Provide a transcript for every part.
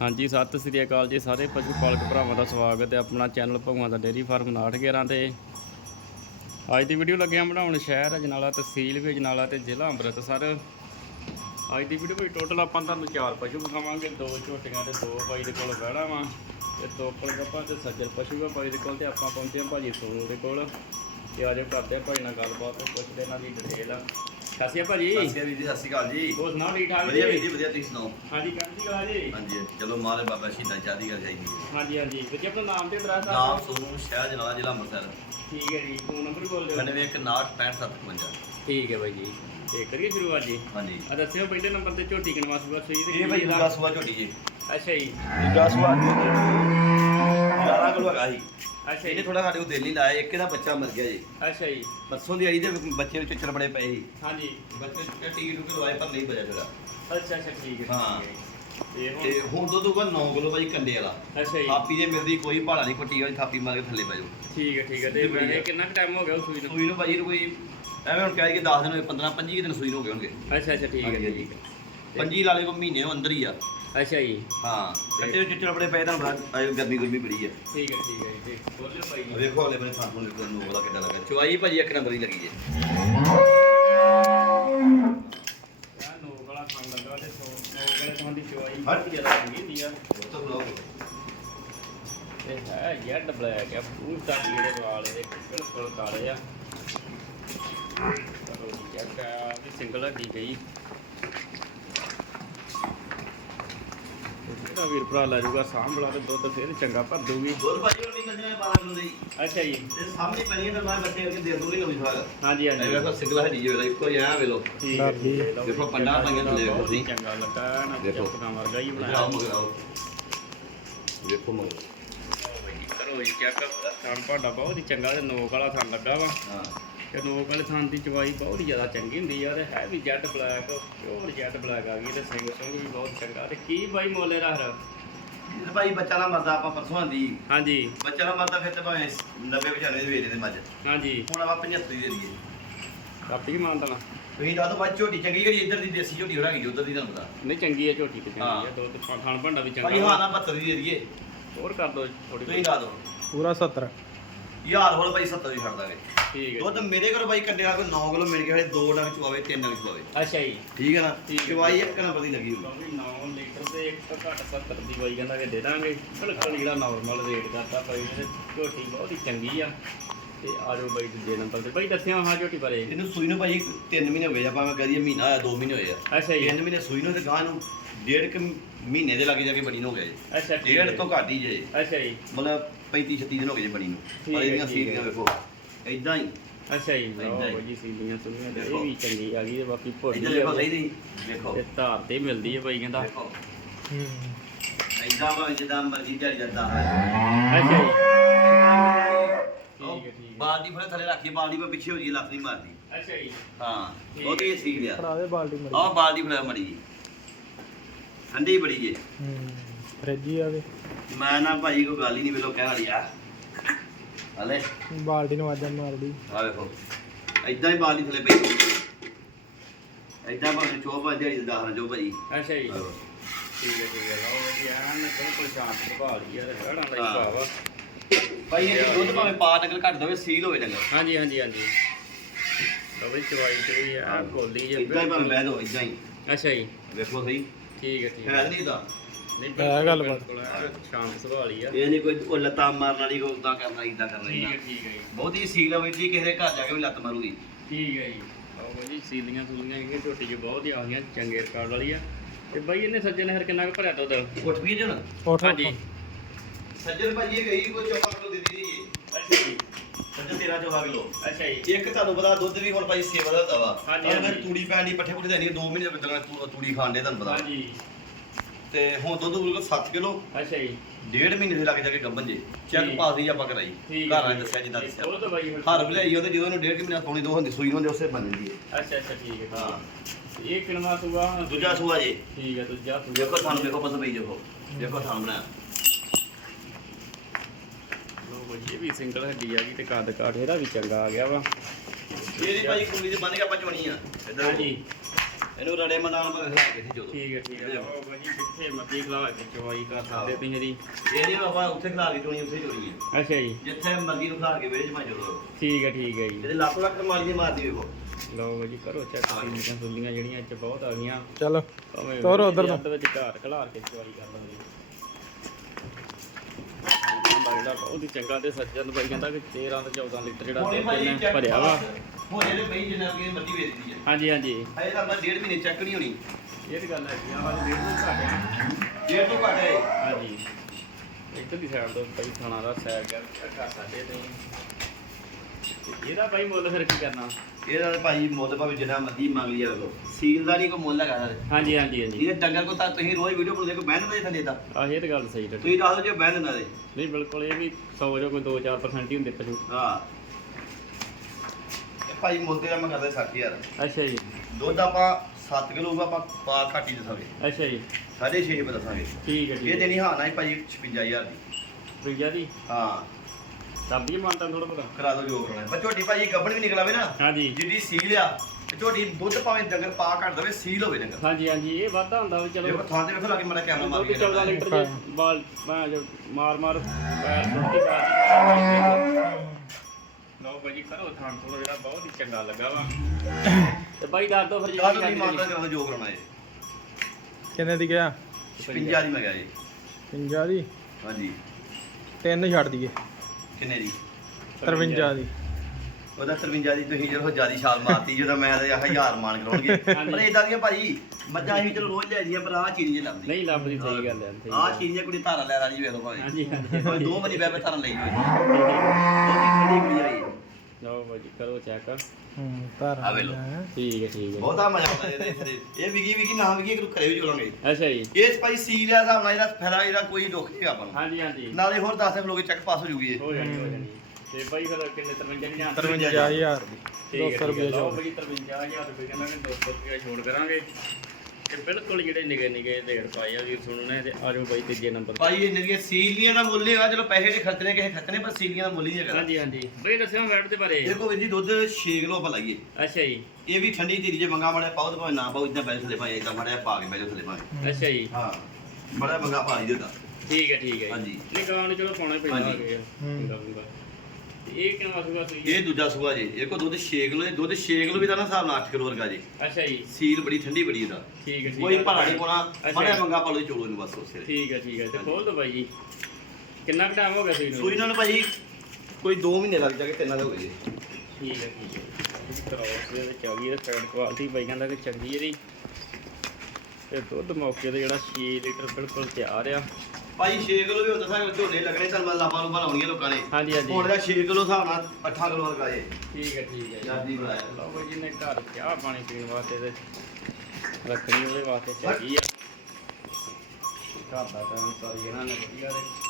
ਹਾਂਜੀ, ਸਤਿ ਸ੍ਰੀ ਅਕਾਲ ਜੀ ਸਾਰੇ ਪਸ਼ੂ ਪਾਲਕ ਭਰਾਵਾਂ ਦਾ ਸਵਾਗਤ ਹੈ ਆਪਣਾ ਚੈਨਲ ਭਗਵਾਨ ਦਾ ਡੇਅਰੀ ਫਾਰਮ 911 ਤੇ। ਅੱਜ ਦੀ ਵੀਡੀਓ ਲੱਗਿਆ ਬਣਾਉਣ ਸ਼ਹਿਰ ਅਜਨਾਲਾ ਤਹਿਸੀਲ ਵੀ ਅਜਨਾਲਾ ਤੇ ਜ਼ਿਲ੍ਹਾ ਅੰਮ੍ਰਿਤਸਰ। ਅੱਜ ਦੀ ਵੀਡੀਓ ਵਿੱਚ ਟੋਟਲ ਆਪਾਂ ਤੁਹਾਨੂੰ ਚਾਰ ਪਸ਼ੂ ਵਿਖਾਵਾਂਗੇ, ਦੋ ਝੋਟੀਆਂ ਤੇ ਦੋ ਬਾਈ ਦੇ ਕੋਲ ਬਹਿਣਾ ਵਾ ਤੇ ਦੋ ਪਲਗਪਾਂ ਤੇ ਸੱਜਰ ਪਸ਼ੂ ਆ ਬਾਈ ਦੇ ਕੋਲ ਤੇ ਆਪਾਂ ਪਹੁੰਚੇ ਹਾਂ ਭਾਜੀ ਸੋਨੂ ਦੇ ਕੋਲ। ਤੇ ਆਜੋ ਕਰਦੇ ਆ ਭਾਈ ਨਾਲ ਗੱਲਬਾਤ, ਪੁੱਛਦੇ ਇਹਨਾਂ ਦੀ ਡਿਟੇਲ ਖਾਸੀਆ ਭਾਜੀ ਸਤਿ ਸ਼੍ਰੀ ਅਕਾਲ ਵੀਰ ਜੀ ਸਤਿ ਸ਼੍ਰੀ ਅਕਾਲ ਜੀ। ਹੋਰ ਸੁਣਾਓ ਠੀਕ ਠਾਕ ਵਧੀਆ ਵੀਰ ਜੀ ਵਧੀਆ ਤੁਸੀਂ ਸੁਣਾਓ? ਹਾਂਜੀ ਕੰਦੀ ਗਲਾ ਜੀ। ਹਾਂਜੀ ਚਲੋ ਮਾਰੇ ਬਾਬਾ ਸ਼ਹੀਦਾਂ ਚਾਦੀ ਕਰ ਜਾਈਦੀ ਹਾਂਜੀ ਹਾਂਜੀ। ਵੀਰ ਆਪਣਾ ਨਾਮ ਤੇ ਐਡਰੈਸ ਨਾਮ ਸੋਨੂੰ ਸ਼ਹਿਰ ਜਲਾਲਾ ਜ਼ਿਲ੍ਹਾ ਅੰਮ੍ਰਿਤਸਰ। ਠੀਕ ਹੈ ਜੀ। ਫੋਨ ਨੰਬਰ ਬੋਲ ਦਿਓ। 9161655755 ਠੀਕ ਹੈ ਬਾਈ ਜੀ। ਤੇ ਕਰੀਏ ਸ਼ੁਰੂਆਤ ਜੀ। ਹਾਂਜੀ। ਆ ਦੱਸਿਓ ਪਹਿਲੇ ਨੰਬਰ ਤੇ ਝੋਟੀ ਕਿਨਵਾ ਸੂਆ ਸਹੀ ਤੇ ਇਹ ਭਾਈ ਦੂਜਾ ਸੂਆ ਝੋਟੀ ਜੀ। ਅੱਛਾ ਜੀ। ਦੂਜਾ ਸੂਆ 11 ਕਿਲੋ ਹੈਗਾ ਜੀ ਅੱਛਾ ਇਹਨੇ ਜੀ। ਥੋੜਾ ਸਾਡੇ ਕੋਲ ਦਿਲ ਨਹੀਂ ਲਾਇਆ ਇੱਕ ਇਹਦਾ ਬੱਚਾ ਮਰ ਗਿਆ ਜੀ। ਅੱਛਾ ਜੀ। ਪਰਸੋਂ ਦੀ ਆਈ ਦੇ ਬੱਚੇ ਨੂੰ ਚਿੱਚੜ ਬੜੇ ਪਏ ਸੀ। ਹਾਂਜੀ। ਬੱਚੇ ਟੀਕੇ ਟੁਕੇ ਲਵਾਏ ਪਰ ਨਹੀਂ ਬਜਾ ਥੋੜਾ ਅੱਛਾ ਅੱਛਾ ਠੀਕ ਹੈ ਹਾਂ। ਠੀਕ ਹੈ। ਜੀ। ਤੇ ਹੁਣ ਦੁੱਧ ਹੋਊਗਾ 9 ਕਿਲੋ ਭਾਈ ਕੰਡੇ ਵਾਲਾ। ਤੇ ਹੁਣ ਅੱਛਾ ਜੀ। ਥਾਪੀ ਦੇ ਮਿਲਦੀ ਕੋਈ ਭਾੜਾ ਨਹੀਂ ਪੱਟੀ ਵਾਲੀ ਥਾਪੀ ਮਾਰ ਕੇ ਥੱਲੇ ਪੈ ਜਾਓ ਠੀਕ ਹੈ ਠੀਕ ਹੈ। ਤੇ ਮੈਂ ਕਿੰਨਾ ਟਾਈਮ ਹੋ ਗਿਆ ਉਸ ਸੂਈ ਨੂੰ? ਸੂਈ ਨੂੰ ਨੂੰ ਕੋਈ ਐਵੇਂ ਹੁਣ ਕਹਿ ਕਿ 10 ਦਿਨ ਹੋਏ 15 25 ਦਿਨ ਸੂਈ ਨੂੰ ਹੋ ਗਏ ਹੋਣਗੇ। ਅੱਛਾ ਅੱਛਾ ਠੀਕ ਹੈ ਠੀਕ ਹੈ। ਪੰਜੀ ਲਾਲੇ ਕੋ ਮਹੀਨੇ ਉਹ ਅੰਦਰ ਹੀ ਆ। ਅੱਛਾ ਜੀ। ਹਾਂ। ਕੱਟੇ ਚਿੱਚੜ ਬੜੇ ਪਏ ਤੁਹਾਨੂੰ ਪਤਾ ਅੱਜ ਗਰਮੀ ਗੁਰਮੀ ਬੜੀ ਆ। ਠੀਕ ਹੈ ਠੀਕ ਹੈ ਜੀ। ਤੇ ਬੋਲਿਓ ਭਾਈ ਜੀ। ਵੇਖੋ ਅਗਲੇ ਬੰਦੇ ਸਾਨੂੰ ਨੂੰ ਉਹਦਾ ਕਿੱਦਾਂ ਲੱਗਾ। ਚੁਆਈ ਭਾਜੀ ਇੱਕ ਨੰਬਰ ਹੀ ਲੱਗੀ ਜੇ। ਆ ਨੋਕ ਵਾਲਾ ਖਾਣ ਲੱਗਾ ਤੇ। ਸੋ ਨੋਕ ਵਾਲੇ ਤੋਂ ਦੀ ਚੁਆਈ। ਬਹੁਤ ਜ਼ਿਆਦਾ ਚੰਗੀ ਹੁੰਦੀ ਆ। ਉਹ ਤਾਂ ਬੁਲਾਓ ਤੇ ਹੈ ਜੈਡ ਬਲੈਕ ਆ। ਪੂਰ ਤਾਂ ਜਿਹੜੇ ਵਾਲ ਇਹਦੇ। ਬਿਲਕੁਲ ਕਾਲੇ ਆ। ਚਲੋ ਜੀ ਚੈੱਕ ਆ। ਵੀ ਸਿੰਗਲ ਹੱਡੀ ਗਈ ਇਹਦਾ ਵੀਰ ਭਰਾ ਲੈ ਜਾਊਗਾ ਸਾਂਭਲਾ ਤੇ ਦੁੱਧ ਫੇਰ ਚੰਗਾ ਭਰ ਦੂਗੀ ਦੁੱਧ ਭਾਜੀ ਉਹ ਨਹੀਂ 12 ਕਿਲੋ ਦੀ ਅੱਛਾ ਜੀ। ਇਹ ਸਾਹਮਣੇ ਪੈਣੀ ਤਾਂ ਮੈਂ ਬੱਚੇ ਅੱਗੇ ਦੇ ਦੂਰੀ ਲੋਈ ਸਾਗ ਹਾਂਜੀ ਇਹ ਹਾਂਜੀ। ਵੇਖੋ ਸਿੰਗਲ ਹੱਡੀ ਜੇ ਵੇਲਾ ਇੱਕੋ ਜਿਹਾ ਆ ਵੇਲੋ ਠੀਕ ਹੈ ਜੀ, ਜੀ, ਦੇਖੋ ਪੰਡਾਂ ਪਾਈਆਂ ਥੱਲੇ ਵੇਖੋ ਤੁਸੀਂ। ਚੰਗਾ ਲੱਗਾ ਨਾ ਦੇਖੋ। ਚੱਪਕਾਂ ਵਰਗਾ ਹੀ ਆਓ ਬਣਾਇਆ। ਮਗਰ ਆਓ ਵੇਖੋ ਮਗਰ ਕਰੋ ਜੀ ਚੈੱਕ। ਥਣ ਭਾਡਾ ਬਹੁਤ ਹੀ ਚੰਗਾ ਤੇ ਨੋਕ ਵਾਲਾ ਥਣ ਲੱਗਾ ਵਾ। ਹਾਂ। ਤੇ ਨੋਕ ਵਾਲੇ ਥਣ ਦੀ ਚਵਾਈ ਬਹੁਤ ਹੀ ਜ਼ਿਆਦਾ ਚੰਗੀ ਹੁੰਦੀ ਆ ਤੇ ਹੈ ਵੀ jet black pure jet black ਆ ਗਈ ਤੇ ਸਿੰਘ ਸਿੰਘ ਵੀ ਬਹੁਤ ਚੰਗਾ। ਤੇ ਕੀ ਬਾਈ ਮੋਲੇ ਰੱਖ ਇਹ ਭਾਈ ਬੱਚਾ ਨਾ ਮਰਦਾ ਆਪਾਂ ਪਰਸੋਂ ਆਂਦੀ। ਹਾਂਜੀ। ਬੱਚਾ ਨਾ ਮਰਦਾ ਫਿਰ ਤੇ ਭਾਵੇਂ 90 95 ਦੇ ਵੇਚਦੇ ਮੱਝ। ਹਾਂਜੀ। ਹੁਣ ਆਪਾਂ 75 ਦੀ ਦੇ ਦਈਏ। ਕਾਪੀ ਮੰਨਦਾ ਨਾ ਤੁਸੀਂ ਦੱਸ ਦੋ ਬਾਅਦ ਝੋਟੀ ਚੰਗੀ ਕਿਹੜੀ ਇੱਧਰ ਦੀ ਦੇਸੀ ਝੋਟੀ ਹੋਣਾ ਕਿ ਉਧਰ ਦੀ ਤੁਹਾਨੂੰ ਪਤਾ। ਨਹੀਂ ਚੰਗੀ ਹੈ ਝੋਟੀ ਤੇ ਚੰਗੀ ਹਾਂ। ਆ ਦੋ ਤੇ ਥਣ ਭਾਂਡਾ ਵੀ ਭਾਈ ਚੰਗਾ ਹਾਂ ਨਾ 72 ਦੀ ਦੇ ਦਈਏ। ਹੋਰ ਕਰ ਦੋ ਥੋੜੀ ਤੁਸੀਂ ਦੱਸ ਦੋ ਪੂਰਾ 70 ਯਾਰ ਹੁਣ ਭਾਈ 70 ਦੀ ਛੱਡ ਦਾਂਗੇ ਠੀਕ ਹੈ ਦੁੱਧ ਮੇਰੇ ਕੋਲ ਭਾਈ ਕੰਡੇ ਨਾਲ 9 ਕਿਲੋ ਮਿਲ ਗਿਆ ਦੋ ਡੰਗ ਚਵਾਵੇ ਤਿੰਨ ਡੰਗ ਚਵਾਵੇ ਅੱਛਾ ਜੀ। ਠੀਕ ਹੈ ਨਾ? ਠੀਕ ਹੈ। ਚਵਾਈ ਇੱਕ ਨੰਬਰ ਦੀ ਲੱਗੀ ਹੋਊ ਕਿਉਂਕਿ 9 ਲੀਟਰ ਤੇ ਇੱਕ ਘੱਟ 70 ਦੀ ਬਾਈ ਕਹਿੰਦਾ ਕਿ ਦੇ ਦਾਂਗੇ। ਬਿਲਕੁਲ ਜਿਹੜਾ ਨਾਰਮਲ ਰੇਟ ਕਰਤਾ ਬਾਈ ਨੇ ਝੋਟੀ ਬਹੁਤ ਹੀ ਚੰਗੀ ਆ। ਤੇ ਆ ਜਾਓ ਬਾਈ ਦੂਜੇ ਨੰਬਰ ਤੇ। ਬਾਈ ਦੱਸਿਆ ਹਾਂ ਝੋਟੀ ਬਾਰੇ। ਇਹਨੂੰ ਸੂਈ ਨੂੰ ਭਾਈ 3 ਮਹੀਨੇ ਹੋ ਗਏ ਆਪਾਂ ਮੈਂ ਕਹਦੀ ਮਹੀਨਾ ਹੋਇਆ 2 ਮਹੀਨੇ ਹੋਏ ਆ। ਅੱਛਾ ਜੀ। 3 ਮਹੀਨੇ ਸੂਈ ਨੂੰ ਤੇ ਗਾਂ ਨੂੰ ਡੇਢ ਕੁ ਮਹੀਨੇ ਦੇ ਲੱਗੇ ਜਾ ਕੇ ਬਣੀ ਨੂੰ ਹੋ ਗਏ ਅੱਛਾ ਠੀਕ ਡੇਢ ਹੈ। ਤੋਂ ਘੱਟ ਹੀ ਜੇ। ਅੱਛਾ ਜੀ। ਮਤਲਬ 35 36 ਦਿਨ ਹੋ ਗਏ ਜੇ ਬਣੀ ਨੂੰ। ਠੀਕ ਪਰ ਹੈ, ਇਹਦੀਆਂ ਠੀਕ ਹੈ। ਸੀਰੀਆਂ ਵੇਖੋ ਇਦਾਂ ਹੀ। ਅੱਛਾ ਜੀ ਲਓ ਏਦਾਂ ਹੀ। ਬਾਈ ਜੀ ਸੀਲੀਆਂ ਸੁਣੀਆਂ ਤੇ ਇਹ ਦੇਖੋ। ਵੀ ਚੰਗੀ ਆ ਗਈ ਤੇ ਬਾਕੀ ਭੋਲੀ ਇਦਾਂ ਵੇਖੋ ਸਹੀ ਨਹੀਂ ਵੇਖੋ ਤੇ ਧਾਰ ਤੇ ਮਿਲਦੀ ਹੈ ਬਾਈ ਕਹਿੰਦਾ। ਵੇਖੋ ਹੂੰ। ਇਦਾਂ ਭਾਵੇਂ ਜਿੱਦਾਂ ਮਰਜ਼ੀ ਝਾੜੀ ਜਾਂਦਾ ਹੈ ਅੱਛਾ ਜੀ। ਠੀਕ ਹੈ ਠੀਕ ਹੈ। ਬਾਲਟੀ ਫੜੇ ਥੱਲੇ ਰੱਖੀ ਬਾਲਟੀ ਪੇ ਪਿੱਛੇ ਹੋ ਜੀ ਲੱਤ ਨਹੀਂ ਮਾਰਦੀ। ਅੱਛਾ ਜੀ। ਹਾਂ ਉਹ ਤੇ ਸੀ ਲਿਆ। ਫੜਾ ਦੇ ਬਾਲਟੀ ਮਰੀ ਆਹ ਬਾਲਟੀ ਫੜਾ ਮੜੀ ਜੀ ਠੰਡੀ ਬੜੀ ਜੇ। ਹੂੰ ਫਰਿੱਜ ਹੀ ਆਵੇ ਮੈਂ ਨਾ ਭਾਈ ਕੋਈ ਗੱਲ ਹੀ ਨਹੀਂ ਵੇਲੋ ਕਹਿਣ ਵਾਲੀ ਆ ਹਲੇ। ਬਾਲਟੀ ਨੂੰ ਆਜਾ ਮਾਰਦੀ ਆ ਵੇਖੋ। ਇਦਾਂ ਹੀ ਬਾਲਟੀ ਥੱਲੇ ਪਈ। ਇਦਾਂ ਭਾਵੇਂ ਚੋਪਾ ਜਿਹੜੀ ਦਾਹਰ ਜੋ ਭਾਈ ਅੱਛਾ ਜੀ। ਠੀਕ ਹੈ ਠੀਕ ਹੈ। ਲਓ ਜੀ ਐਨ ਬਿਲਕੁਲ ਸ਼ਾਂਤ ਸੁਭਾਅ ਦੀ ਯਾਰ ਹੜਾਂ ਦਾ ਹੀ ਹਾਂ। ਸੁਭਾਅ ਵਾ। ਭਾਈ ਇਹ ਦੁੱਧ ਭਾਵੇਂ ਪਾ ਡੰਗਰ ਘੱਟ ਦਵੇ ਸੀਲ ਹੋਵੇ ਡੰਗਰ ਹਾਂਜੀ ਹਾਂਜੀ ਹਾਂਜੀ। ਲਓ ਚਵਾਈ ਤੇ ਵੀ ਆ ਕੋਲੀ ਜੇ ਇਦਾਂ ਹੀ ਭਾਵੇਂ ਬਹਿ ਦੋ ਇਦਾਂ ਹੀ। ਅੱਛਾ ਜੀ। ਵੇਖੋ ਸਹੀ। ਠੀਕ ਹੈ ਠੀਕ ਹੈ ਹੈ ਨਹੀਂ ਤਾਂ। ਨਹੀਂ। ਬਿਲਕੁਲ ਐਨ ਸ਼ਾਂਤ ਸੁਭਾਅ ਵਾਲੀ ਆ। ਇਹ ਨਹੀਂ ਕੋਈ ਉਹ ਲੱਤਾਂ ਮਾਰਨ ਵਾਲੀ ਕੋਈ ਉਦਾਂ ਕਰਨਾ ਇਦਾਂ ਕਰਨਾ ਠੀਕ ਏਦਾਂ। ਹੈ ਠੀਕ ਹੈ ਜੀ। ਬਹੁਤੀ ਸੀਲ ਆ ਵੀ ਜੀ ਕਿਸੇ ਦੇ ਘਰ ਜਾ ਕੇ ਵੀ ਲੱਤ ਮਾਰੂਗੀ। ਠੀਕ ਹੈ ਜੀ। ਲਓ ਜੀ ਸੀਲੀਆਂ ਸੂਲੀਆਂ ਜਿਹੜੀਆਂ ਝੋਟੀ 'ਚ ਬਹੁਤ ਹੀ ਆ ਗਈਆਂ ਚੰਗੇ ਰਿਕਾਰਡ ਵਾਲੀ ਆ। ਤੇ ਬਾਈ ਇਹਨੇ ਸੱਜਣ ਹਰ ਕਿੰਨਾ ਕੁ ਭਰਿਆ ਦੁੱਧ? ਉੱਠ ਵੀ ਜਣ ਉੱਠ। ਹਾਂਜੀ। ਸੱਜਣ ਭਾਜੀ ਇਹ ਗਈ ਕੋਈ ਚੌਪਾ ਕਿਲੋ ਦਿੱਤੀ ਜੀ ਅੱਛਾ ਜੀ। ਸੱਜਣ 13 14 ਕਿਲੋ। ਅੱਛਾ ਜੀ। ਇੱਕ ਤੁਹਾਨੂੰ ਪਤਾ ਦੁੱਧ ਵੀ ਹੁਣ ਭਾਈ ਸੇਵਾ ਦਾ ਹੁੰਦਾ ਵਾ ਹਾਂਜੀ, ਹੁਣ ਫਿਰ ਹਾਂਜੀ। ਤੂੜੀ ਪੈਣ ਦੀ ਪੱਠੇ ਪੁੱਠੇ ਦੇਣੀ 2 ਮਹੀਨੇ ਵਿੱਚ ਤੂੜੀ ਖਾਣ ਦੇ ਤੁਹਾਨੂੰ ਪਤਾ। ਹਾਂਜੀ। ਤੇ ਹੁਣ ਦੁੱਧ ਬਿਲਕੁਲ 7 ਕਿਲੋ। ਅੱਛਾ ਜੀ। ਡੇਢ ਮਹੀਨੇ ਦੇ ਲੱਗ ਜਾ ਕੇ ਗੱਬਨ ਜੇ। ਚੈੱਕ ਠੀਕ। ਪਾਸ ਹੀ ਆਪਾਂ ਕਰਾਈ। ਠੀਕ ਘਰ ਆ ਦੱਸਿਆ ਜਿੱਦਾਂ। ਦੱਸਿਆ। ਉਹ ਤਾਂ ਬਾਈ ਫਿਰ- ਹਰ ਵੇਲੇ ਉਹਦੇ ਜਦੋਂ ਉਹਨੂੰ ਡੇਢ ਕੁ ਮਹੀਨਾ ਪੌਣੀ ਦੋ ਹੁੰਦੀ ਸੂਈ ਹੁੰਦੀ ਉਸੇ ਬਣ ਜਾਂਦੀ ਹੈ। ਅੱਛਾ ਅੱਛਾ ਠੀਕ ਹੈ। ਹਾਂ। ਹਾਂ ਇਹ ਕਿੰਨਾ ਸੂਆ ਦੂਜਾ ਸੂਆ ਜੇ। ਠੀਕ ਹੈ ਦੂਜਾ ਸੂਆ। ਦੇਖੋ ਤੁਹਾਨੂੰ ਦੇਖੋ ਪਸੰਦ ਪਈ ਦੇਖੋ। ਦੇਖੋ ਬਣਾਇਆ ਲਓ ਇਹ ਵੀ ਸਿੰਗਲ ਹੱਡੀ ਆ ਗਈ ਤੇ ਕੱਦ ਕਾਠ ਇਹਦਾ ਵੀ ਚੰਗਾ ਆ ਗਿਆ ਵਾ। ਇਹਦੀ ਭਾਈ ਕੁੜੀ ਦੇ ਬੰਨ ਕੇ ਆਪਾਂ ਚੋਣੀ ਆ। ਇੱਧਰ ਹਾਂਜੀ। ਇਹਨੂੰ ਰੜੇ ਪਰ ਖਿਲਾ ਕੇ ਜੋ ਠੀਕ ਹੈ ਠੀਕ ਹੈ ਉਹ ਭਾਜੀ ਕਿੱਥੇ ਮੱਦੀ ਖਲਾ ਕੇ ਚਵਾਈ ਕਰ ਸਕਦੇ ਤੁਸੀਂ ਇਹਦੀ ਇਹਦੀ ਆਪਾਂ ਉੱਥੇ ਖਿਲਾ ਕੇ ਚੋਣੀ ਉੱਥੇ ਚੋਣੀ ਹੈ ਅੱਛਾ ਜੀ। ਜਿੱਥੇ ਮਰਜ਼ੀ ਨੂੰ ਖਿਲਾ ਕੇ ਵੇਚ ਮਾ ਜੋ ਠੀਕ ਹੈ ਠੀਕ ਹੈ ਜੀ। ਇਹਦੇ ਲੱਖ ਲੱਖ ਮਾਰੀ ਦੀ ਮਾਰਦੀ ਵੇਖੋ। ਲਓ ਭਾਜੀ ਕਰੋ ਚੈੱਕ ਸੀਲੀਆਂ ਸੁਲੀਆਂ ਜਿਹੜੀਆਂ ਇੱਥੇ ਬਹੁਤ ਆ ਗਈਆਂ। ਚਲੋ ਤੋਰੋ ਉੱਧਰ ਤੋਂ। ਵਿੱਚ ਘਾਰ ਖਲਾਰ ਕੇ ਚਵਾਈ ਕਰ ਲਵਾਂਗੇ ਲੱਗਦਾ ਬਹੁਤ ਹੀ ਚੰਗਾ ਤੇ ਸੱਜਣ ਬਾਈ ਕਹਿੰਦਾ ਕਿ 13 ਤੋਂ 14 ਲੀਟਰ ਜਿਹੜਾ ਹੁਣੇ ਦੁੱਧ ਭਾਈ ਇਹਨੇ ਚੈੱਕ ਭਰਿਆ ਵਾ। ਹੁਣ ਇਹਦੇ ਬਈ ਜਿੰਨਾ ਕਿ ਮਰਜ਼ੀ ਵੇਚਦੀ ਹੈ ਹਾਂਜੀ ਹਾਂਜੀ। ਹਜੇ ਤਾਂ ਮੈਂ ਡੇਢ ਮਹੀਨੇ ਚੈੱਕ ਨਹੀਂ ਹੋਣੀ। ਇਹ ਤਾਂ ਗੱਲ ਹੈ ਆ ਵਾਲੇ ਡੇਢ ਨੂੰ ਘਾਟਿਆ ਡੇਢ ਤੋਂ ਘੱਟ ਹੈ ਹਾਂਜੀ। ਇੱਧਰ ਦੀ ਸਾਈਡ ਤੋਂ ਬਾਈ ਥਾਣਾ ਦਾ ਸੈਰ ਕਰ ਕਰ ਸਕਦੇ ਤੁਸੀਂ ਤੇ। ਇਹਦਾ ਬਾਈ ਮੁੱਲ ਫਿਰ ਕੀ ਕਰਨਾ? ਇਹਦਾ ਤਾਂ ਭਾਈ ਮੁੱਲ ਭਾਵੇਂ ਜਿੰਨਾ ਮਰਜ਼ੀ ਮੰਗ ਲਿਆ ਵੇਖੋ ਸੀਲ ਦਾ ਨਹੀਂ ਕੋਈ ਮੁੱਲ ਹੈਗਾ ਇਹਦਾ। ਹਾਂਜੀ ਹਾਂਜੀ ਹਾਂਜੀ। ਇਹਦੇ ਡੰਗਰ ਕੋ ਤਾਂ ਤੁਸੀਂ ਰੋਜ਼ ਵੀਡੀਓ ਬਣਾਉਂਦੇ ਕੋ ਬਹਿਣ ਦੇ ਥੱਲੇ ਦਾ ਆਹ ਇਹ ਤਾਂ ਗੱਲ ਸਹੀ ਹੈ ਤੁਸੀਂ ਦੱਸ ਦਿਓ ਜੇ ਬਹਿਣ ਦੇ ਨਹੀਂ ਬਿਲਕੁਲ ਇਹ ਵੀ 100 ਜੋ ਕੋਈ 2-4% ਹੀ ਹੁੰਦੇ ਪਸ਼ੂ ਹਾਂ। ਇਹ ਭਾਈ ਮੁੱਲ ਤੇ ਮੈਂ ਕਰਦਾ 60000 ਅੱਛਾ ਜੀ। ਦੁੱਧ ਆਪਾਂ 7 ਕਿਲੋ ਆਪਾਂ ਪਾ ਘੱਟ ਦੱਸਾਂਗੇ। ਅੱਛਾ ਜੀ। 6.5 ਰੁਪਏ ਦੱਸਾਂਗੇ। ਠੀਕ ਹੈ ਠੀਕ ਇਹ ਹੈ। ਦੇਣੀ ਹਾਂ ਨਾ ਹੀ ਭਾਈ 56000 ਦੀ। ਪ੍ਰਿਆ ਦੀ? ਹਾਂ। ਸਾਬੀ ਮਾਨਤਾ ਥੋੜਾ ਬਤਾ ਕਰਾ ਦੋ ਜੋ ਕਰਾਉਣਾ ਪਰ ਝੋਟੀ ਭਾਈ ਗੱਬਣ ਵੀ ਨਿਕਲਾਵੇ ਨਾ ਹਾਂਜੀ। ਜਿੱਡੀ ਸੀਲ ਆ ਤੇ ਝੋਟੀ ਦੁੱਧ ਭਾਵੇਂ ਡੰਗਰ ਪਾ ਘੱਟ ਦਵੇ ਸੀਲ ਹੋਵੇ ਡੰਗਰ। ਹਾਂਜੀ ਹਾਂਜੀ ਇਹ ਵਾਧਾ ਹੁੰਦਾ ਵੀ ਚਲੋ। ਦੇਖੋ ਥਾਂ ਤੇ ਵੇਖੋ ਲਾ ਕੇ ਮੇਰਾ ਕੈਮਰਾ ਮਾਰ ਦੁੱਧ ਕੇ 14 ਲੀਟਰ ਦੇ ਬਾਲ ਮੈਂ ਜੋ ਮਾਰ ਮਾਰ ਪੈਰ ਸੁੱਟੀ ਬਾਜੀ ਲਓ ਬਾਜੀ ਕਰੋ ਥਾਂ ਥੋੜਾ ਜਿਹੜਾ ਬਹੁਤ ਹੀ ਚੰਗਾ ਲੱਗਾ ਵਾ। ਤੇ ਬਾਈ ਦੱਸ ਦੋ ਫਿਰ ਜਿਹੜੀ ਨਹੀਂ ਮਾਰਦਾ ਗੱਲ ਕਰਾਉਣਾ ਜੋ? ਕਰਾਉਣਾ ਹੈ ਕਿੰਨੇ ਦੀ ਗਿਆ? 50 ਦੀ ਮੈਂ ਗਿਆ ਜੀ। 50 ਦੀ? ਹਾਂਜੀ। ਤਿੰਨ ਛੱਡ ਦਈਏ। ਕਿੰਨੇ ਦੀ? 53 ਦੀ। ਉਹਦਾ 53 ਦੀ ਤੁਸੀਂ ਜਦੋਂ ਜਿਆਦੀ ਛਾਲ ਮਾਰਤੀ ਜਦੋਂ ਮੈਂ ਤਾਂ ਹਜ਼ਾਰ ਮਾਨ ਕਰਾਉਣਗੇ ਪਰ ਇਦਾਂ ਦੀਆਂ ਭਾਜੀ ਮੱਝਾਂ ਅਸੀਂ ਚਲੋ ਰੋਜ਼ ਲੈ ਜੀਆਂ ਪਰ ਆਹ ਚੀਜ਼ ਨਹੀਂ ਲੱਭਦੀ। ਨਹੀਂ ਲੱਭਦੀ ਸਹੀ ਗੱਲ ਹੈ ਸਹੀ ਆਹ। ਚੀਜ਼ ਕੁੜੀ ਧਾਰਾ ਲੈ ਰਾਜੀ ਵੇਖੋ ਭਾਵੇਂ ਹਾਂਜੀ ਹਾਂਜੀ। ਦੋ ਵਾਰੀ ਬੈ ਬੈ ਧਾਰਾ ਲਈ ਹੋਈ। ਉਹਦੀ ਠੰਡੀ ਕੁੜੀ ਆਈ ਲਓ ਬਾਜੀ ਕਰੋ ਚੈੱਕ ਹੂੰ ਧਾਰ ਆ ਵੇ ਲਓ। ਠੀਕ ਹੈ ਠੀਕ ਹੈ। ਬਹੁਤਾ ਮਜ਼ਾ ਆਉਂਦਾ ਇਹਦੇ ਇਹਦੇ। ਇਹ ਵਿਗੀ ਵਿਗੀ ਨਾ ਵਿਗੀ ਕਿ ਘਰੇ ਵੀ ਚਲਾਂਗੇ ਅੱਛਾ ਜੀ। ਇਹ ਭਾਈ ਸੀਲ ਆ ਹਿਸਾਬ ਨਾਲ ਇਹਦਾ ਫਾਇਦਾ ਇਹਦਾ ਕੋਈ ਦੁੱਖ ਨਹੀਂ ਆਪਾਂ ਨੂੰ। ਹਾਂਜੀ ਹਾਂਜੀ। ਨਾਲੇ ਹੋਰ 10 ਲੋਗੇ ਚੱਕ ਪਾਸ ਹੋ ਜੂਗੀ ਇਹ। ਹੋ ਜਾਣੀ ਹੋ ਜਾਣੀ। ਤੇ ਬਾਈ ਫਿਰ ਕਿੰਨੇ 53 ਨਹੀਂ ਜਾਂਦੇ 53000 ਦੀ। ਠੀਕ ਹੈ 200 ਰੁਪਏ ਬਈ 53000 ਰੁਪਏ ਕਹਿੰਦਾ ਕਿ 200 ਰੁਪਏ ਛੋੜ ਕਰਾਂਗੇ। ਤੇ ਬਿਲਕੁਲ ਜਿਹੜੇ ਨਿਗੇ ਨਿਗੇ ਰੇਟ ਪਾਏ ਆ ਵੀਰ ਸੁਣਨੇ ਤੇ ਆਜੋ ਬਾਈ ਤੀਜੇ ਨੰਬਰ ਤੇ। ਭਾਈ ਇਹਨਾਂ ਦੀਆਂ ਸੀਲੀਆਂ ਦਾ ਮੁੱਲ ਹੈਗਾ ਚਲੋ ਪੈਸੇ ਦੇ ਖਰਚਣੇ ਕਿਸੇ ਖਰਚਣੇ ਪਰ ਸੀਲੀਆਂ ਦਾ ਮੁੱਲ ਹੀ ਹੈਗਾ। ਹਾਂਜੀ ਹਾਂਜੀ। ਬਈ ਦੱਸਿਓ ਵੈਟ ਦੇ ਬਾਰੇ। ਦੇਖੋ ਇਹਦੀ ਦੁੱਧ 6 ਕਿਲੋ ਆਪਾਂ ਲਾਈਏ। ਅੱਛਾ ਜੀ। ਇਹ ਵੀ ਠੰਡੀ ਧੀਰੀ ਜੇ ਮੰਗਾ ਮੜਿਆ ਪਾਓ ਤੇ ਭਾਵੇਂ ਨਾ ਪਾਓ ਇਦਾਂ ਬੈਠ ਥੱਲੇ ਭਾਵੇਂ ਇਦਾਂ ਮੜਿਆ ਪਾ ਕੇ ਬੈਠੋ ਥੱਲੇ ਭਾਵੇਂ। ਅੱਛਾ ਜੀ। ਹਾਂ ਬੜਾ ਮੰਗਾ ਪਾ ਹੀ ਦਿੱਤਾ ਠੀਕ ਹੈ ਠੀਕ ਹੈ ਹਾਂਜੀ। ਨਹੀਂ ਗਾਂ ਨੂੰ ਚਲੋ ਪਾਉਣਾ ਹੀ ਪੈਂਦਾ ਹਾਂਜੀ। ਹੂੰ। ਤੇ ਇਹ ਕਿੰਨਾ ਦੂਜਾ ਸੂਆ ਜੀ। ਇਹ ਕੋ ਦੁੱਧ 6 ਕਿਲੋ ਦੁੱਧ 6 ਕਿਲੋ ਵੀ ਤਾਂ ਨਾ ਹਿਸਾਬ ਨਾਲ 8 ਕਿਲੋ ਵਰਗਾ ਜੀ। ਅੱਛਾ ਜੀ। ਸੀਲ ਬੜੀ ਠੰਡੀ ਬੜੀ ਇਹਦਾ। ਠੀਕ ਹੈ ਠੀਕ ਕੋਈ ਭਾਰਾ ਨਹੀਂ ਪਾਉਣਾ। ਮੰਗਾ ਪਾ ਜੀ, ਚੋਲੋ ਨੂੰ ਬਸ ਉਸੇ। ਠੀਕ ਹੈ ਠੀਕ ਹੈ। ਤੇ ਖੋਲ ਦੋ ਬਾਈ ਜੀ। ਕਿੰਨਾ ਟਾਈਮ ਹੋ ਗਿਆ ਸੂਈ ਨੂੰ? ਸੂਈ ਨਾਲ ਭਾਈ ਕੋਈ 2 ਮਹੀਨੇ ਲੱਗ ਜਾਗੇ ਤਿੰਨਾਂ ਦੇ ਹੋ ਗਏ ਜੀ ਠੀਕ ਹੈ ਠੀਕ ਹੈ। ਇਸ ਤਰ੍ਹਾਂ ਉਸ ਦੇ ਵਿੱਚ ਆ ਗਈ ਇਹ ਫੈਟ ਕੁਆਲਿਟੀ ਬਾਈ ਕਹਿੰਦਾ ਕਿ ਚੰਗੀ ਇਹਦੀ। ਤੇ ਦੁੱਧ ਮੌਕੇ ਤੇ ਜਿਹੜਾ 6 ਲੀਟਰ ਬਿਲਕੁਲ ਤਿਆਰ ਆ। ਭਾਈ 6 ਕਿਲੋ ਵੀ ਹੁੰਦਾ ਸਾਰੇ ਝੋਨੇ ਲੱਗਣੇ ਤਾਂ ਲਾਪਾਂ ਨੂੰ ਬਣਾਉਣੀਆਂ ਲੋਕਾਂ ਨੇ। ਹਾਂਜੀ ਹਾਂਜੀ। ਹੁਣ ਦਾ 6 ਕਿਲੋ ਹਿਸਾਬ ਨਾਲ 8 ਕਿਲੋ ਜੇ ਠੀਕ ਹੈ ਠੀਕ ਹੈ। ਜੀ। ਜਲਦੀ ਬਣਾਇਆ। ਲਓ ਬਾਈ ਜਿਹਨੇ ਘਰ ਚਾਹ ਪਾਣੀ ਪੀਣ ਵਾਸਤੇ ਤੇ ਰੱਖਣੀ ਉਹਦੇ ਵਾਸਤੇ ਚੰਗੀ ਆ। ਘਰ ਦਾ ਟਾਈਮ ਸਾਰੀ ਇਹਨਾਂ ਨੇ ਵਧੀਆ ਦੇ।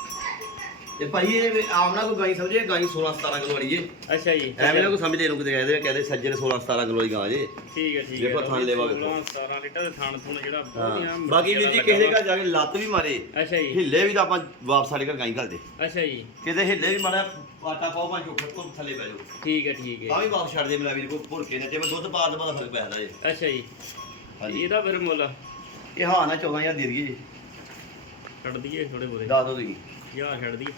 ਤੇ ਭਾਈ ਇਹ ਆਮ ਨਾ ਕੋਈ ਗਾਈ ਸਮਝੇ ਗਾਈ 16 17 ਕਿਲੋ ਵਾਲੀ ਜੇ ਅੱਛਾ ਜੀ ਐਵੇਂ ਨਾ ਕੋਈ ਸਮਝਦੇ ਨੂੰ ਕਿਤੇ ਕਹਿੰਦੇ ਕਹਿੰਦੇ ਸੱਜੇ 16 17 ਕਿਲੋ ਦੀ ਗਾਂ ਜੇ। ਠੀਕ ਹੈ ਠੀਕ ਹੈ। ਦੇਖੋ ਥਣ ਲੇਵਾ ਵੇਖੋ। 17 ਲੀਟਰ ਥਣ ਥੁਣ ਜਿਹੜਾ ਹਾਂ। ਬਾਕੀ ਵੀ ਜੀ ਕਿਸੇ ਦੇ ਘਰ ਜਾ ਕੇ ਲੱਤ ਵੀ ਮਾਰੇ ਅੱਛਾ ਜੀ। ਹਿੱਲੇ ਵੀ ਤਾਂ ਆਪਾਂ ਵਾਪਸ ਸਾਡੇ ਘਰ ਗਾਈ ਕਰਦੇ ਅੱਛਾ ਜੀ। ਕਿਤੇ ਹਿੱਲੇ ਵੀ ਮਾਰਿਆ ਆਟਾ ਪਾਓ ਭਾਂ ਚੋਖਰ ਤੋਂ ਥੱਲੇ ਪੈ ਜਾਓ। ਠੀਕ ਹੈ ਠੀਕ ਹੈ। ਤਾਂ ਵੀ ਵਾਪਸ ਛੱਡ ਦੇ ਮੇਰਾ ਵੀਰ ਕੋ ਭੁਰ ਕੇ ਨਾ ਜਿਵੇਂ ਦੁੱਧ ਪਾ ਦੇ ਬਾਅਦ ਫ਼ਰਕ ਪੈਦਾ ਜੇ। ਅੱਛਾ ਜੀ। ਹਾਂਜੀ। ਇਹਦਾ ਫਿਰ ਮੁੱਲ? ਇਹ ਹਾਂ ਨਾ 14000 ਦੇ ਦਈਏ ਜੀ। ਛੱਡ ਦਈਏ ਥੋੜੇ ਬੋਲੇ। ਦੱਸ ਦਿਓ ਤੁਸੀਂ। ਯਾਰ ਛੱਡ ਦਈਏ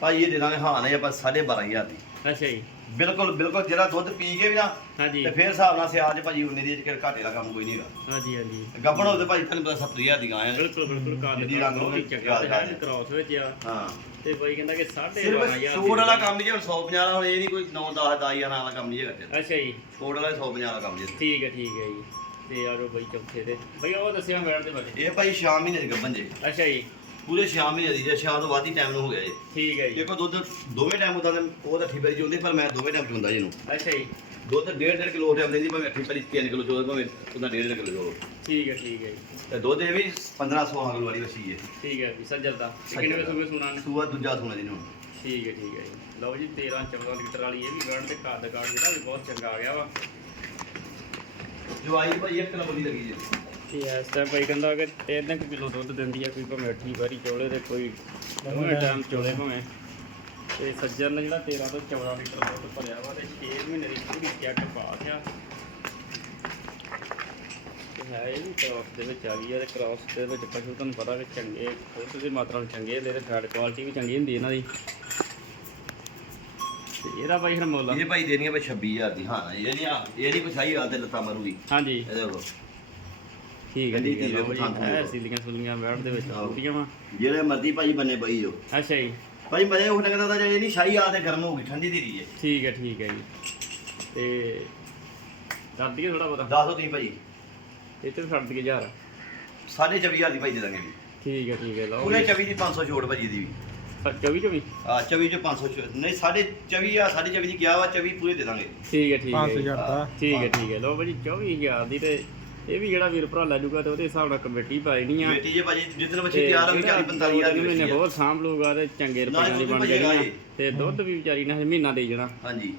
ਭਾਈ ਇਹ ਦੇ ਦਾਂਗੇ ਹਾਂ ਨਾ ਆਪਾਂ 12500 ਦੀ। ਅੱਛਾ ਜੀ। ਬਿਲਕੁਲ ਬਿਲਕੁਲ ਜਿਹੜਾ ਦੁੱਧ ਪੀ ਕੇ ਵੀ ਨਾ ਹਾਂਜੀ। ਤੇ ਫਿਰ ਹਿਸਾਬ ਨਾਲ ਸਿਆਜ ਭਾਜੀ ਉਨੇ ਦੀ ਚ ਘਾਟੇ ਦਾ ਕੰਮ ਕੋਈ ਨਹੀਂ ਹੈਗਾ। ਹਾਂਜੀ ਹਾਂਜੀ। ਗੱਬਣ ਹੋਵੇ ਭਾਜੀ ਤੁਹਾਨੂੰ ਪਤਾ 70000 ਦੀ ਗਾਂ ਹੈ। ਬਿਲਕੁਲ ਬਿਲਕੁਲ ਕਾਦ ਜਿਹਦੀ ਰੰਗ ਰੂਪ ਚੰਗਾ ਤੇ ਹੈ ਕ੍ਰਾਸ ਵਿੱਚ ਆ। ਹਾਂ। ਤੇ ਬਾਈ ਕਹਿੰਦਾ ਕਿ 12500 ਸਿਰਫ ਛੋੜ ਵਾਲਾ ਕੰਮ ਹੀ ਜੇ 150 ਵਾਲਾ ਹੁਣ ਇਹ ਨਹੀਂ ਕੋਈ 9 10 10 ਹਜ਼ਾਰ ਵਾਲਾ ਕੰਮ ਨਹੀਂ ਹੈਗਾ ਅੱਛਾ ਜੀ। ਛੋੜ ਵਾਲਾ 150 ਵਾਲਾ ਕੰਮ ਜੀ ਠੀਕ ਹੈ ਠੀਕ ਹੈ ਜੀ। ਤੇ ਆਜੋ ਬਾਈ ਚੌਥੇ ਤੇ। ਬਾਈ ਉਹ ਦੱਸਿਆ ਮੈਡ ਦੇ ਬਾਰੇ। ਇਹ ਭਾਈ ਸ਼ਾਮ ਮਹੀਨੇ ਦੀ ਗੱਬਨ ਜੇ। ਅੱਛਾ ਜੀ। ਪੂਰੇ ਸ਼ਾਮ ਮਹੀਨੇ ਦੀ ਜੇ ਸ਼ਾਮ ਤੋਂ ਵੱਧ ਹੀ ਟਾਈਮ ਨੂੰ ਹੋ ਗਿਆ ਜੀ। ਠੀਕ ਹੈ ਜੀ। ਦੇਖੋ ਦੁੱਧ ਦੋਵੇਂ ਟਾਈਮ ਉਦਾਂ ਦੇ ਉਹ ਤਾਂ ਠੀਪਰੀ ਚੋਂਦੀ ਪਰ ਮੈਂ ਦੋਵੇਂ ਟਾਈਮ ਚੋਂਦਾ ਜੀ ਇਹਨੂੰ। ਅੱਛਾ ਜੀ। ਦੁੱਧ 1.5 ਕਿਲੋ ਟਾਈਮ ਦਿੰਦੀ ਭਾਵੇਂ ਅੱਠੀ ਪਰੀ 3 ਕਿਲੋ ਚੋਦ ਭਾਵੇਂ ਉਹਦਾ 1.5 ਕਿਲੋ ਚੋਦ ਠੀਕ ਹੈ ਠੀਕ ਹੈ ਜੀ। ਤੇ ਦੁੱਧ ਇਹ ਵੀ 15 16 ਕਿਲੋ ਵਾਲੀ ਵਸੀ ਹੈ। ਠੀਕ ਹੈ ਜੀ ਸੱਜਰ ਦਾ। ਕਿੰਨੇ ਦਾ। ਸੂਬੇ ਸੁਣਾਣ ਸੂਆ ਦੂਜਾ ਸੂਣਾ ਜੀ ਨੂੰ ਠੀਕ ਹੈ ਠੀਕ ਹੈ ਜੀ। ਲਓ ਜੀ 13 14 ਲੀਟਰ ਵਾਲੀ ਇਹ ਵੀ ਗੜ ਤੇ ਕਾਦ ਕਾਰਡ ਜਿਹੜਾ ਵੀ ਬਹੁਤ ਚੰਗਾ ਆ ਗਿਆ ਵਾ। ਜਵਾਈ ਭਾਈ ਇੱਕ ਕਿਲੋ ਬੋਲੀ ਲੱਗੀ ਜੀ। ਤੇ ਇਸ ਟਾਈਮ ਭਾਈ ਕਹਿੰਦਾ ਕਿ 3 ਕਿਲੋ ਦੁੱਧ ਦਿੰਦੀ ਆ ਕੋਈ ਭਾਵੇਂ ਅੱਠੀ ਵਾਰੀ ਚੋਲੇ ਤੇ ਕੋਈ ਦੋਵੇਂ ਟਾਈਮ ਚੋਲੇ ਭਾਵੇਂ। ਤੇ ਸੱਜਰ ਨੇ ਜਿਹੜਾ 13 ਤੋਂ 14 ਲੀਟਰ ਦੁੱਧ ਭਰਿਆ ਵਾ ਤੇ 6 ਮਹੀਨੇ ਦੀ ਪੂਰੀ ਚੈੱਕ ਪਾਸ ਆ ਤੇ ਹੈ ਇਹ ਵੀ ਕ੍ਰਾਸ ਦੇ ਵਿੱਚ ਆ ਗਈ ਤੇ ਕ੍ਰਾਸ ਦੇ ਵਿੱਚ ਪਸ਼ੂ ਤੁਹਾਨੂੰ ਪਤਾ ਕਿ ਚੰਗੇ ਦੁੱਧ ਦੀ ਮਾਤਰਾ ਚੰਗੇ ਹੁੰਦੇ ਤੇ ਫੈਟ ਕੁਆਲਿਟੀ ਵੀ ਚੰਗੀ ਹੁੰਦੀ ਇਹਨਾਂ ਦੀ। ਤੇ ਇਹਦਾ ਬਾਈ ਫਿਰ ਮੁੱਲ ਇਹ ਭਾਈ ਦੇਣੀ ਆ ਬਈ 26000 ਦੀ ਹਾਂ ਇਹ ਨਹੀਂ ਆ ਇਹ ਨਹੀਂ ਕੁਛ ਆਈ ਆ ਤੇ ਲੱਤਾਂ ਮਾਰੂਗੀ। ਹਾਂਜੀ। ਇਹ ਦੇਖੋ। ਠੀਕ ਹੈ ਠੀਕ ਹੈ ਲਓ ਜੀ ਹੈ। ਸੀਲੀਆਂ ਸੁਲੀਆਂ ਬੈਠ ਦੇ ਵਿੱਚ ਆਉਂਦੀਆਂ ਵਾ ਜਿਹੜੇ ਮਰਜ਼ੀ ਭਾਈ ਬੰਨੇ ਬਈ ਜੋ ਅੱਛਾ ਜੀ। ਭਾਈ ਮਜ਼ੇ ਉਹ ਲੱਗਦਾ ਤਾਂ ਇਹ ਨਹੀਂ ਸ਼ਾਹੀ ਆ ਤੇ ਗਰਮ ਹੋਊਗੀ ਠੰਡੀ ਦੀ ਰਹੀ ਹੈ। ਠੀਕ ਹੈ ਠੀਕ ਹੈ ਜੀ। ਤੇ ਦਈਏ ਥੋੜਾ ਬਹੁਤਾ। ਦੱਸੋ ਤੁਸੀਂ ਭਾਈ ਇਹ ਤੇ ਵੀ ਛੱਡ ਦਈਏ ਯਾਰ ਸਾਢੇ 24000 ਦੀ ਭਾਈ ਦੇ ਦਾਂਗੇ ਜੀ। ਠੀਕ ਹੈ ਠੀਕ ਹੈ ਲਓ ਪੂਰੇ 24 ਦੀ 500 ਛੋਟ ਭਾਜੀ ਦੀ ਵੀ। 24 24 ਆ 24 ਚ 500 ਛੋਟ ਨਹੀਂ ਸਾਢੇ 24 ਆ ਸਾਢੇ 24 ਦੀ ਕਿਹਾ ਵਾ 24 ਪੂਰੇ ਦੇ ਦਾਂਗੇ। ਠੀਕ ਹੈ ਠੀਕ ਹੈ 500 ਜੀ। ਛੱਡਦਾ ਠੀਕ ਹੈ ਠੀਕ ਹੈ। ਲਓ ਭਾਜੀ 24000 ਦੀ ਤੇ ਇਹ ਵੀ ਜਿਹੜਾ ਵੀਰ ਭਰਾ ਲੈ ਜੂਗਾ ਤੇ ਉਹਦੇ ਹਿਸਾਬ ਨਾਲ ਕਮੇਟੀ ਪਾਈ ਨਹੀਂ ਆ। ਬੇਟੀ ਜੇ ਭਾਜੀ ਜਿੱਦਨ ਬੱਚੀ ਤਿਆਰ ਹੋ ਗਈ 40 45000 ਦੀ ਮਹੀਨੇ ਬੱਚੀ ਆ। ਹੋਰ ਸਾਂਭ ਲੂਗਾ ਤੇ ਚੰਗੇ ਰੁਪਈਆਂ ਦੀ ਦੁੱਧ ਬਣ ਭਾਜੀ ਜਾਣੀ ਆ। ਆਏ। ਤੇ ਦੁੱਧ ਵੀ ਵਿਚਾਰੀ ਨੇ ਹਜੇ ਮਹੀਨਾ ਦੇ ਜਾਣਾ। ਹਾਂਜੀ।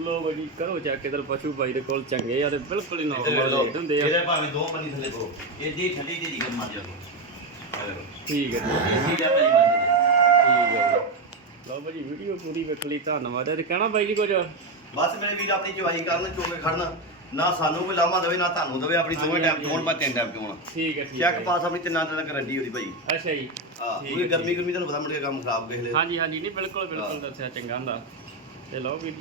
ਲੋ ਭਾਜੀ ਕਰੋ ਚੈੱਕ ਇਧਰ ਪਸ਼ੂ ਭਾਈ ਦੇ ਕੋਲ ਚੰਗੇ ਆ ਤੇ ਬਿਲਕੁਲ ਹੀ ਨਾਰਮਲ ਰੇਟ ਹੁੰਦੇ ਆ। ਇਹਦੇ ਭਾਵੇਂ ਦੋ ਪੰਨੀ ਥੱਲੇ ਕੋ ਇਹ ਦੀ ਠੰਡੀ ਦੀ ਦੀ ਮਰ ਜਾ ਠੀਕ ਹੈ ਠੀਕ ਹੈ ਇਹ ਦਾ ਭਾਜੀ ਮਰ ਜਾ ਠੀਕ ਹੈ ਜੀ। ਲਓ ਭਾਜੀ ਵੀਡੀਓ ਪੂਰੀ ਵੇਖ ਲਈ ਧੰਨਵਾਦ। ਤੇ ਕਹਿਣਾ ਬਾਈ ਜੀ ਕੁਝ? ਬਸ ਮੇਰੇ ਵੀਰ ਆਪਣੀ ਚਵਾਈ ਕਰਨ ਚੋਕੇ ਖੜਨ। ਨਾ ਸਾਨੂੰ ਕੋਈ ਲਾਮਾ ਦੇਵੇ ਨਾ ਤੁਹਾਨੂੰ ਦੇਵੇ ਆਪਣੀ ਦੋਵੇਂ ਟਾਈਮ ਚੋਣ ਪਾ ਤਿੰਨ ਟਾਈਮ ਚੋਣ। ਠੀਕ ਹੈ ਠੀਕ ਚੈੱਕ ਪਾਸ ਆਪਣੀ ਤਿੰਨਾਂ ਦਿਨਾਂ ਦੀ ਗਾਰੰਟੀ ਉਹਦੀ ਭਾਈ। ਅੱਛਾ ਜੀ। ਹਾਂ ਠੀਕ ਪੂਰੀ ਗਰਮੀ ਗਰਮੀ ਤੁਹਾਨੂੰ ਪਤਾ ਮੁੜ ਕੇ ਕੰਮ ਖਰਾਬ ਕਿਸੇ ਵੇਲੇ ਹਾਂਜੀ ਹਾਂਜੀ ਨਹੀਂ ਬਿਲਕੁਲ ਬਿਲਕੁਲ ਦੱਸਿਆ ਚੰਗਾ ਹੁੰਦਾ। ਤੇ ਲਓ ਵੀਰ ਜੀ